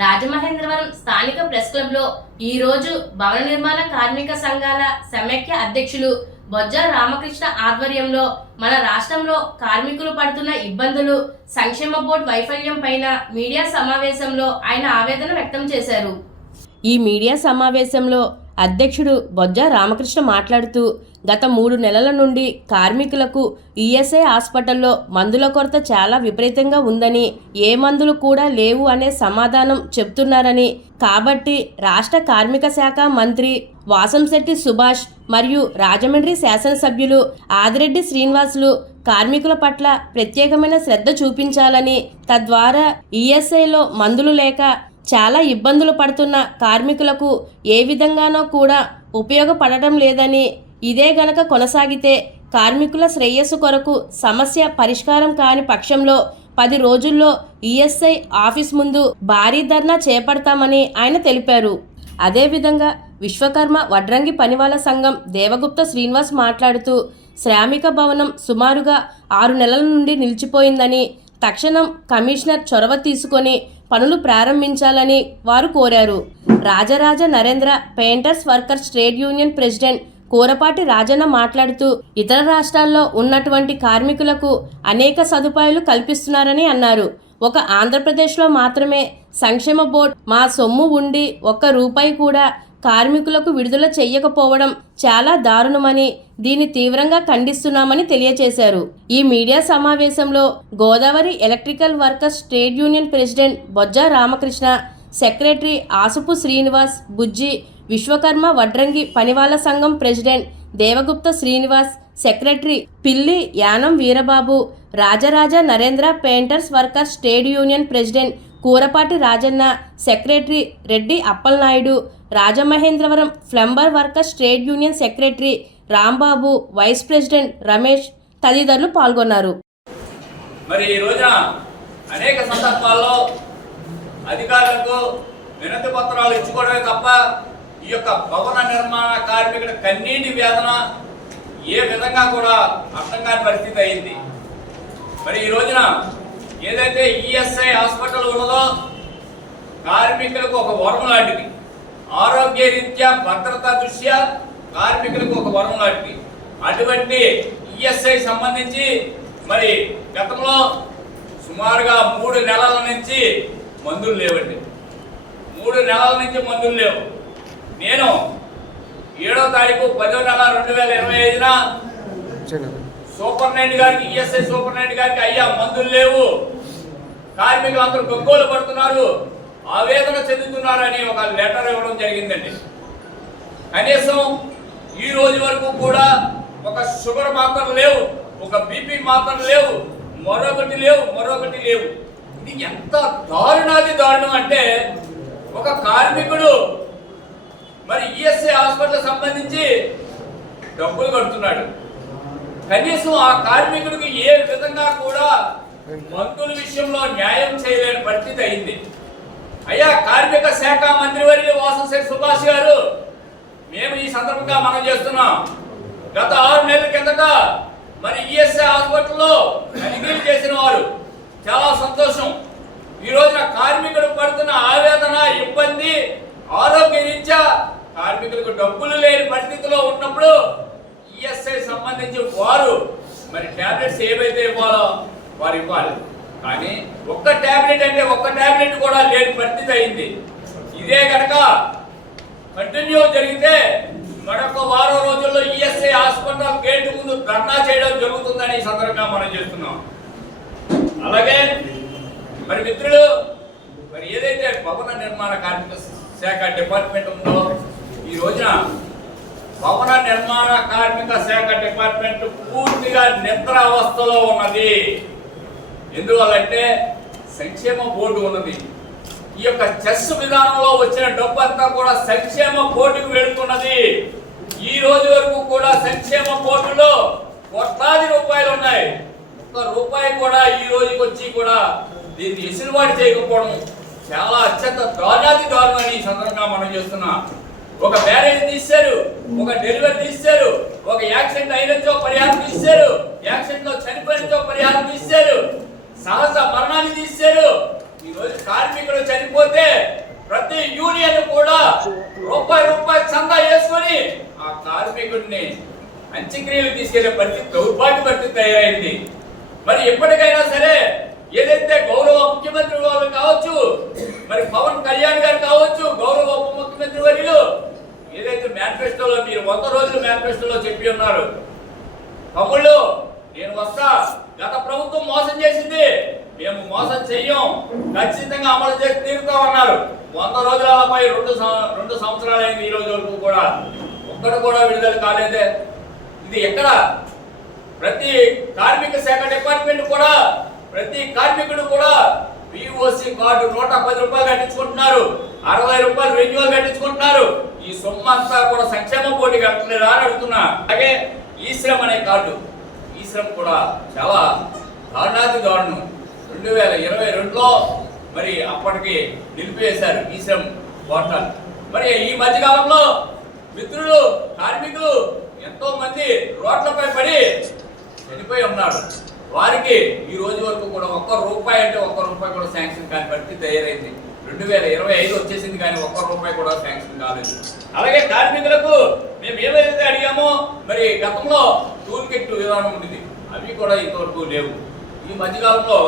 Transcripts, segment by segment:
రాజమహేంద్రవరం స్థానిక ప్రెస్ క్లబ్లో ఈ రోజు భవన నిర్మాణ కార్మిక సంఘాల సమైక్య అధ్యక్షులు బొజ్జ రామకృష్ణ ఆధ్వర్యంలో మన రాష్ట్రంలో కార్మికులు పడుతున్న ఇబ్బందులు సంక్షేమ బోర్డు వైఫల్యం పైన మీడియా సమావేశంలో ఆయన ఆవేదన వ్యక్తం చేశారు. ఈ మీడియా సమావేశంలో అధ్యక్షుడు బొజ్జ రామకృష్ణ మాట్లాడుతూ గత మూడు నెలల నుండి కార్మికులకు ఈఎస్ఐ హాస్పిటల్లో మందుల కొరత చాలా విపరీతంగా ఉందని ఏ మందులు కూడా లేవు అనే సమాధానం చెప్తున్నారని. కాబట్టి రాష్ట్ర కార్మిక శాఖ మంత్రి వాసంశెట్టి సుభాష్ మరియు రాజమండ్రి శాసనసభ్యులు ఆదిరెడ్డి శ్రీనివాసులు కార్మికుల పట్ల ప్రత్యేకమైన శ్రద్ధ చూపించాలని తద్వారా ఈఎస్ఐలో మందులు లేక చాలా ఇబ్బందులు పడుతున్న కార్మికులకు ఏ విధంగానో కూడా ఉపయోగపడటం లేదని ఇదే గనక కొనసాగితే కార్మికుల శ్రేయస్సు కొరకు సమస్య పరిష్కారం కాని పక్షంలో పది రోజుల్లో ఈఎస్ఐ ఆఫీస్ ముందు భారీ ధర్నా చేపడతామని ఆయన తెలిపారు. అదేవిధంగా విశ్వకర్మ వడ్రంగి పనివాల సంఘం దేవగుప్త శ్రీనివాస్ మాట్లాడుతూ శ్రామిక భవనం సుమారుగా ఆరు నెలల నుండి నిలిచిపోయిందని తక్షణం కమిషనర్ చొరవ తీసుకొని పనులు ప్రారంభించాలని వారు కోరారు. Rajaraja Narendra painters workers trade union president Kurapati Rajanna మాట్లాడుతూ ఇతర రాష్ట్రాల్లో ఉన్నటువంటి కార్మికులకు అనేక సదుపాయాలు కల్పిస్తున్నారని అన్నారు. ఒక ఆంధ్రప్రదేశ్లో మాత్రమే సంక్షేమ బోర్డు మా సొమ్ము ఉండి ఒక్క రూపాయి కూడా కార్మికులకు విడుదల చెయ్యకపోవడం చాలా దారుణమని దీన్ని తీవ్రంగా ఖండిస్తున్నామని తెలియజేశారు ఈ మీడియా సమావేశంలో Godavari electrical workers trade union president Bojja Ramakrishna secretary Asupu Srinivas Bujji Vishwakarma వడ్రంగి పనివాళ్ళ సంఘం president Devagupta Srinivas secretary Pilli Yanam Veerababu Rajaraja Narendra painters workers trade union president Kurapati Rajanna secretary Reddy Appalanaidu Rajamahendravaram plumber workers trade union secretary Rambabu vice president Ramesh తదితరులు పాల్గొన్నారు. మరి ఈ రోజున అనేక సందర్భాల్లో అధికారులకు వినతి పత్రాలు ఇచ్చుకోవడమే తప్ప ఈ యొక్క భవన నిర్మాణ కార్మికుల కన్నీటి వేదన ఏ విధంగా కూడా అర్థం కాని పరిస్థితి అయింది. మరి ఈ రోజున ఏదైతే ఈఎస్ఐ హాస్పిటల్ ఉన్నదో కార్మికులకు ఒక వరం లాంటిది. ఆరోగ్య రీత్యా భద్రతా దృష్ట్యా కార్మికులకు ఒక వరం లాంటిది. అటువంటి ఈఎస్ఐ సంబంధించి మరి గతంలో సుమారుగా మూడు నెలల నుంచి మందులు లేవండి. మూడు నెలల నుంచి మందులు లేవు. నేను ఏడో తారీఖు పదో నెల రెండు వేల ఇరవై ఐదున సూపరింటెండెంట్ గారికి ఈఎస్ఐ సూపరింటెండెంట్ గారికి అయ్యా మందులు లేవు. కార్మికులు అందరూ గొగ్గోలు పడుతున్నారు. ఆవేదన చెందుతున్నారు అని ఒక లెటర్ ఇవ్వడం జరిగిందండి. కనీసం ఈ రోజు వరకు కూడా ఒక షుగర్ మాత్రం లేవు ఒక బీపీ మాత్రం లేవు మరొకటి లేవు మరొకటి లేవు. ఇది ఎంత దారుణాది దారుణం అంటే ఒక కార్మికుడు మరి ఈఎస్ఐ హాస్పిటల్ సంబంధించి డబ్బులు కడుతున్నాడు. కనీసం ఆ కార్మికుడికి ఏ విధంగా కూడా మంత్రుల విషయంలో న్యాయం చేయలేని పరిస్థితి అయింది. అయ్యా కార్మిక శాఖ మంత్రివర్యులు వాసంశెట్టి సుభాష్ గారు మేము ఈ సందర్భంగా మనం చేస్తున్నాం. గత ఆరు నెలల కిందట మరి ఈఎస్ఐ హాస్పిటల్లో తనిఖీలు చేసిన వారు చాలా సంతోషం. ఈ రోజున కార్మికులు పడుతున్న ఆవేదన ఇబ్బంది ఆరోగ్య రీత్యా కార్మికులకు డబ్బులు లేని పరిస్థితిలో ఉన్నప్పుడు ఈఎస్ఐ సంబంధించి వారు మరి టాబ్లెట్స్ ఏవైతే ఇవ్వాలో వారు ఇవ్వాలి. కానీ ఒక్క టాబ్లెట్ అంటే ఒక్క టాబ్లెట్ కూడా లేని పరిస్థితి అయింది. ఇదే కనుక కంటిన్యూ జరిగితే మరొక వారం రోజుల్లో ఈఎస్ఐ హాస్పిటల్ గేట్ ముందు ధర్నా చేయడం జరుగుతుందని ఈ సందర్భంగా మనం చేస్తున్నాం. అలాగే మరి మిత్రులు మరి ఏదైతే భవన నిర్మాణ కార్మిక శాఖ డిపార్ట్మెంట్ ఉందో ఈ రోజున భవన నిర్మాణ కార్మిక శాఖ డిపార్ట్మెంట్ పూర్తిగా నిద్రావస్థలో ఉన్నది. ఎందువల్లంటే సంక్షేమ బోర్డు ఉన్నది. ఈ యొక్క చెస్ విధానంలో వచ్చిన డబ్బు అంతా కూడా సంక్షేమ బోర్డుకు వెళుతున్నది. ఈ రోజు వరకు కూడా సంక్షేమ బోర్డులో కోట్లాది రూపాయలు ఉన్నాయి. ఒక్క రూపాయి కూడా ఈ రోజుకి వచ్చి కూడా దీన్ని ఎసులుబాటు చేయకపోవడం చాలా అత్యంత దారుణాది దారుణం అని ఈ సందర్భంగా మనం చేస్తున్నా. ఒక మ్యారేజ్ తీశారు ఒక డెలివరీ తీశారు ఒక యాక్సిడెంట్ అయినచో పరిహారం తీశారు యాక్సిడెంట్లో చనిపోయినచో పరిహారం తీశారు. సహజ మరణాన్ని తీశారు ఈ రోజు కార్మికుడు చనిపోతే యూనియన్ కూడా రూపాయి రూపాయి చందా వేసుకొని ఆ కార్మికుడిని అంత్యక్రియలు తీసుకెళ్ళే పరిస్థితి దౌర్భాగ్య పరిస్థితి తయారైంది. మరి ఎప్పటికైనా సరే ఏదైతే గౌరవ ముఖ్యమంత్రి వాళ్ళు కావచ్చు మరి పవన్ కళ్యాణ్ గారు కావచ్చు గౌరవ ఉప ముఖ్యమంత్రి వర్యులు ఏదైతే మేనిఫెస్టోలో మీరు వంద రోజులు మేనిఫెస్టోలో చెప్పి ఉన్నారు తమ్ముళ్ళు నేను వస్తా. గత ప్రభుత్వం మోసం చేసింది. మేము మోసం చెయ్యం. ఖచ్చితంగా అమలు చేసి తీరుతామన్నారు. వంద రోజులపై రెండు రెండు సంవత్సరాలైంది ఈ రోజు వరకు కూడా. ఒక్కడు కూడా విడుదల కాలేదే. ఇది ఎక్కడ? ప్రతి కార్మిక శాఖ డిపార్ట్మెంట్ కూడా ప్రతి కార్మికుడు కూడా పిఓసి కార్డు నూట పది రూపాయలు కట్టించుకుంటున్నారు. అరవై రూపాయలు రెన్యువల్ కట్టించుకుంటున్నారు. ఈ సొమ్ము అంతా కూడా సంక్షేమ బోర్డు కట్టలేదా అని అడుగుతున్నా. అలాగే ఈ శ్రమ్ అనే కార్డు. ఈ శ్రమ్ కూడా చాలా దారుణాతి దారుణం రెండు వేల ఇరవై రెండులో మరి అప్పటికి నిలిపివేశారు ఈ శ్రమ్ పోర్టల్ మరి ఈ మధ్యకాలంలో మిత్రులు కార్మికులు ఎంతో మంది రోడ్లపై పడి చనిపోయి ఉన్నారు వారికి ఈ రోజు వరకు కూడా ఒక్క రూపాయి అంటే ఒక్క రూపాయి కూడా శాంక్షన్ కాని పరిస్థితి తయారైంది రెండు వేల ఇరవై ఐదు వచ్చేసింది కానీ ఒక్క రూపాయి కూడా శాంక్షన్ కాలేదు అలాగే కార్మికులకు మేము ఏమైతే అడిగామో మరి గతంలో టూల్ కిట్ విధానం ఉండేది అవి కూడా ఇంతవరకు లేవు. ఈ మధ్యకాలంలో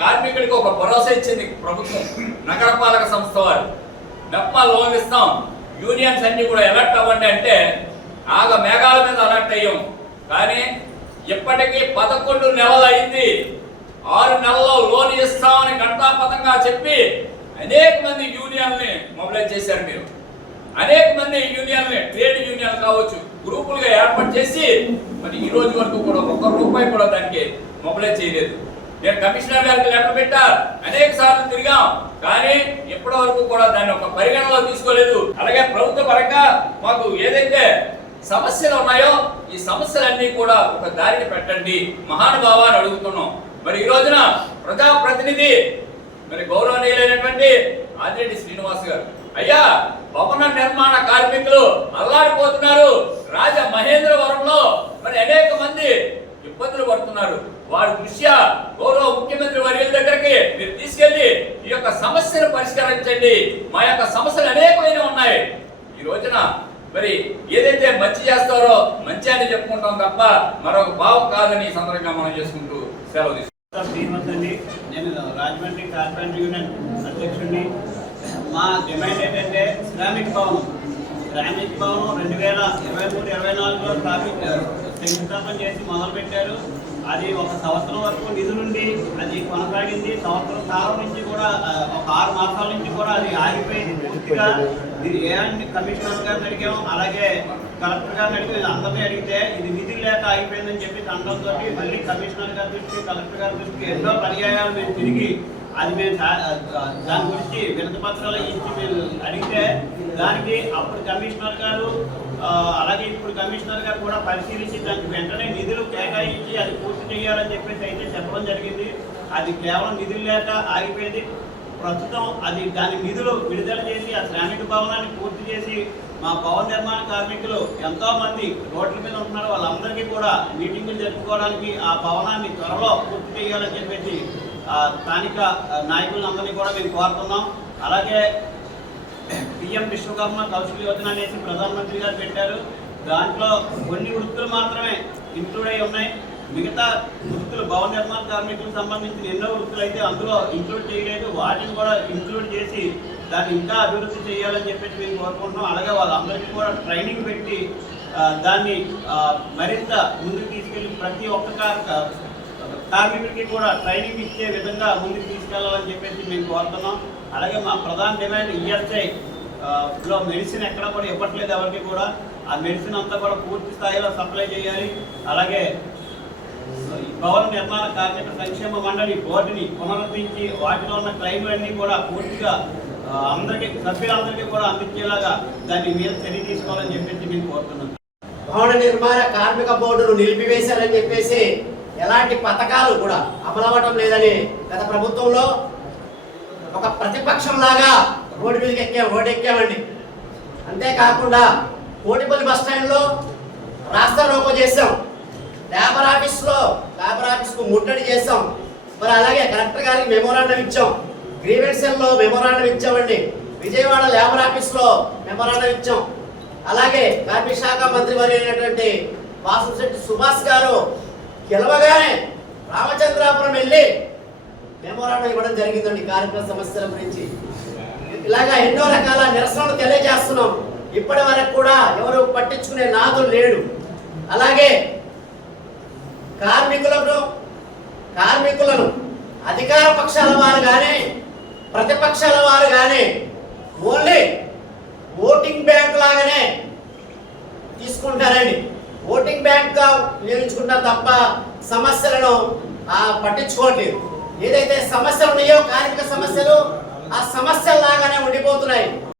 కార్మికుడికి ఒక భరోసా ఇచ్చింది ప్రభుత్వం నగరపాలక సంస్థ వారు. మెప్ప లోన్ ఇస్తాం. యూనియన్స్ అన్ని కూడా ఎలర్ట్ అవ్వండి అంటే ఆగ మేఘాల మీద అలర్ట్ అయ్యాం. కానీ ఇప్పటికీ పదకొండు నెలలు అయింది. ఆరు నెలల్లో లోన్ ఇస్తామని ఘంటాపథంగా చెప్పి అనేక మంది యూనియన్ని మొబిలైజ్ చేశారు మీరు. అనేక మంది యూనియన్లు ట్రేడ్ యూనియన్ కావచ్చు గ్రూపులుగా ఏర్పాటు చేసి మరి ఈ రోజు వరకు కూడా ఒక్క రూపాయి కూడా దానికి మొబలైజ్ చేయలేదు. నేను కమిషనర్ గారికి లెటర్ పెట్టా అనేక సార్లు తిరిగాం కానీ ఇప్పటి వరకు కూడా దాన్ని ఒక పరిగణలో తీసుకోలేదు. అలాగే ప్రభుత్వ పరంగా మాకు ఏదైతే సమస్యలు ఉన్నాయో ఈ సమస్యలన్నీ కూడా ఒక దారిని పెట్టండి మహానుభావ అని అడుగుతున్నాం. మరి ఈ రోజున ప్రజాప్రతినిధి మరి గౌరవనీయులైనటువంటి ఆదిరెడ్డి శ్రీనివాస్ గారు అయ్యా భవన నిర్మాణ కార్మికులు అల్లాడిపోతున్నారు. రాజ మహేంద్రవరంలో మరి అనేక మంది ఇబ్బందులు పడుతున్నారు. వారి దృష్ట్యా గౌరవ ముఖ్యమంత్రి వర్యుల దగ్గరికి మీరు తీసుకెళ్ళి ఈ యొక్క సమస్యను పరిష్కరించండి మా యొక్క సమస్యలు అనేకమైన ఉన్నాయి. ఈ రోజున మరి ఏదైతే మంచి చేస్తారో మంచి అని చెప్పుకుంటాం తప్ప మరొక భావం కాదని సందర్భంగా మనం చేసుకుంటూ సెలవు తీసుకుంటాం. అండి నేను రాజమండ్రి కార్పెంటర్ యూనియన్ అధ్యక్షుడిని డిమాండ్ ఏంటంటే శ్రామిక్ భవనం. శ్రామిక్ భవనం రెండు వేల ఇరవై మూడు ఇరవై నాలుగులో ట్రాఫిక్ శంకుస్థాపన చేసి మొదలుపెట్టారు. అది ఒక సంవత్సరం వరకు నిధులుండి అది కొనసాగింది. సంవత్సరం కాలం నుంచి కూడా ఒక ఆరు మాసాల నుంచి కూడా అది ఆగిపోయింది. పూర్తిగా ఇది ఏ అని కమిషనర్ గారిని అడిగాం అలాగే కలెక్టర్ గారిని అడిగి అందరినీ అడిగితే ఇది నిధులు లేక ఆగిపోయిందని చెప్పి తండ్రంతో మళ్ళీ కమిషనర్ గారి దృష్టికి కలెక్టర్ గారి దృష్టికి ఎన్నో పర్యాయాలు మేము తిరిగి అది మేము దాని గురించి వినతి పత్రాలు ఇచ్చి మీరు అడిగితే దానికి అప్పుడు కమిషనర్ గారు అలాగే ఇప్పుడు కమిషనర్ గారు కూడా పరిశీలించి దానికి వెంటనే నిధులు కేటాయించి అది పూర్తి చేయాలని చెప్పేసి అయితే చెప్పడం జరిగింది. అది కేవలం నిధులు లేక ఆగిపోయింది. ప్రస్తుతం అది దాని నిధులు విడుదల చేసి ఆ శ్రామిక భవనాన్ని పూర్తి చేసి మా భవన నిర్మాణ కార్మికులు ఎంతో మంది రోడ్ల మీద ఉంటున్నారు. వాళ్ళందరికీ కూడా మీటింగులు జరుపుకోవడానికి ఆ భవనాన్ని త్వరలో పూర్తి చేయాలని చెప్పేసి స్థానిక నాయకులందరినీ కూడా మేము కోరుతున్నాం. అలాగే పిఎం విశ్వకర్మ కౌశల్ యోజన అనేసి ప్రధానమంత్రి గారు పెట్టారు. దాంట్లో కొన్ని వృత్తులు మాత్రమే ఇంక్లూడ్ అయి ఉన్నాయి. మిగతా వృత్తులు భవన నిర్మాణ కార్మికులకు సంబంధించిన ఎన్నో వృత్తులు అయితే అందులో ఇంక్లూడ్ చేయలేదు. వాటిని కూడా ఇంక్లూడ్ చేసి దాన్ని ఇంకా అభివృద్ధి చేయాలని చెప్పేసి మేము కోరుకుంటున్నాం. అలాగే వాళ్ళందరికీ కూడా ట్రైనింగ్ పెట్టి దాన్ని మరింత ముందుకు తీసుకెళ్ళి ప్రతి ఒక్క కార్మికుడికి కూడా ట్రైనింగ్ ఇచ్చే విధంగా ముందుకు తీసుకెళ్ళాలని చెప్పేసి మేము కోరుతున్నాం. అలాగే మా ప్రధాన డిమాండ్ ఈఎస్ఐ లో మెడిసిన్ ఎక్కడ కూడా ఇవ్వట్లేదు ఎవరికి కూడా. ఆ మెడిసిన్ అంతా కూడా పూర్తి స్థాయిలో సప్లై చేయాలి. అలాగే ఈ భవన నిర్మాణ కార్మిక సంక్షేమ మండలి బోర్డుని పునరుద్ధరించి వాటిలో ఉన్న క్లైమ్లన్నీ కూడా పూర్తిగా అందరికీ సభ్యులందరికీ కూడా అందించేలాగా దాన్ని మీద చర్య తీసుకోవాలని చెప్పేసి మేము కోరుతున్నాం. భవన నిర్మాణ కార్మిక బోర్డును నిలిపివేశారని చెప్పేసి ఎలాంటి పథకాలు కూడా అమలవ్వటం లేదని గత ప్రభుత్వంలో ఒక ప్రతిపక్షం లాగా రోడ్డు మీదకి ఎక్కాం రోడ్డు ఎక్కామండి అంతేకాకుండా కోటిపల్లి బస్ స్టాండ్లో రాస్తా రోకో చేసాం లేబర్ ఆఫీస్లో లేబర్ ఆఫీస్కు ముట్టడి చేసాం మరి అలాగే కలెక్టర్ గారికి మెమోరాండం ఇచ్చాం. గ్రీవెన్సెల్లో మెమోరాండం ఇచ్చామండి విజయవాడ లేబర్ ఆఫీస్లో మెమోరాండం ఇచ్చాం. అలాగే కార్మిక శాఖ మంత్రి వారి అయినటువంటి వాసుశెట్టి సుభాష్ గారు గెలవగానే రామచంద్రాపురం వెళ్ళి మెమోరాండం ఇవ్వడం జరిగిందండి కార్మికుల సమస్యల గురించి. ఇలాగా ఎన్నో రకాల నిరసనలు తెలియజేస్తున్నాం. ఇప్పటి వరకు కూడా ఎవరు పట్టించుకునే నాదులు లేడు. అలాగే కార్మికులను కార్మికులను అధికార పక్షాల వారు కానీ ప్రతిపక్షాల వారు కానీ ఓన్లీ ఓటింగ్ బ్యాంక్ లాగానే తీసుకుంటారండి. ఓటింగ్ బ్యాంక్గా వినియోగించుకుంటారు తప్ప సమస్యలను ఆ, పట్టించుకోవట్లేదు. ఏదైతే సమస్యలు ఉన్నాయో కార్మిక సమస్యలు ఆ సమస్యల లాగానే ఉండిపోతున్నాయి.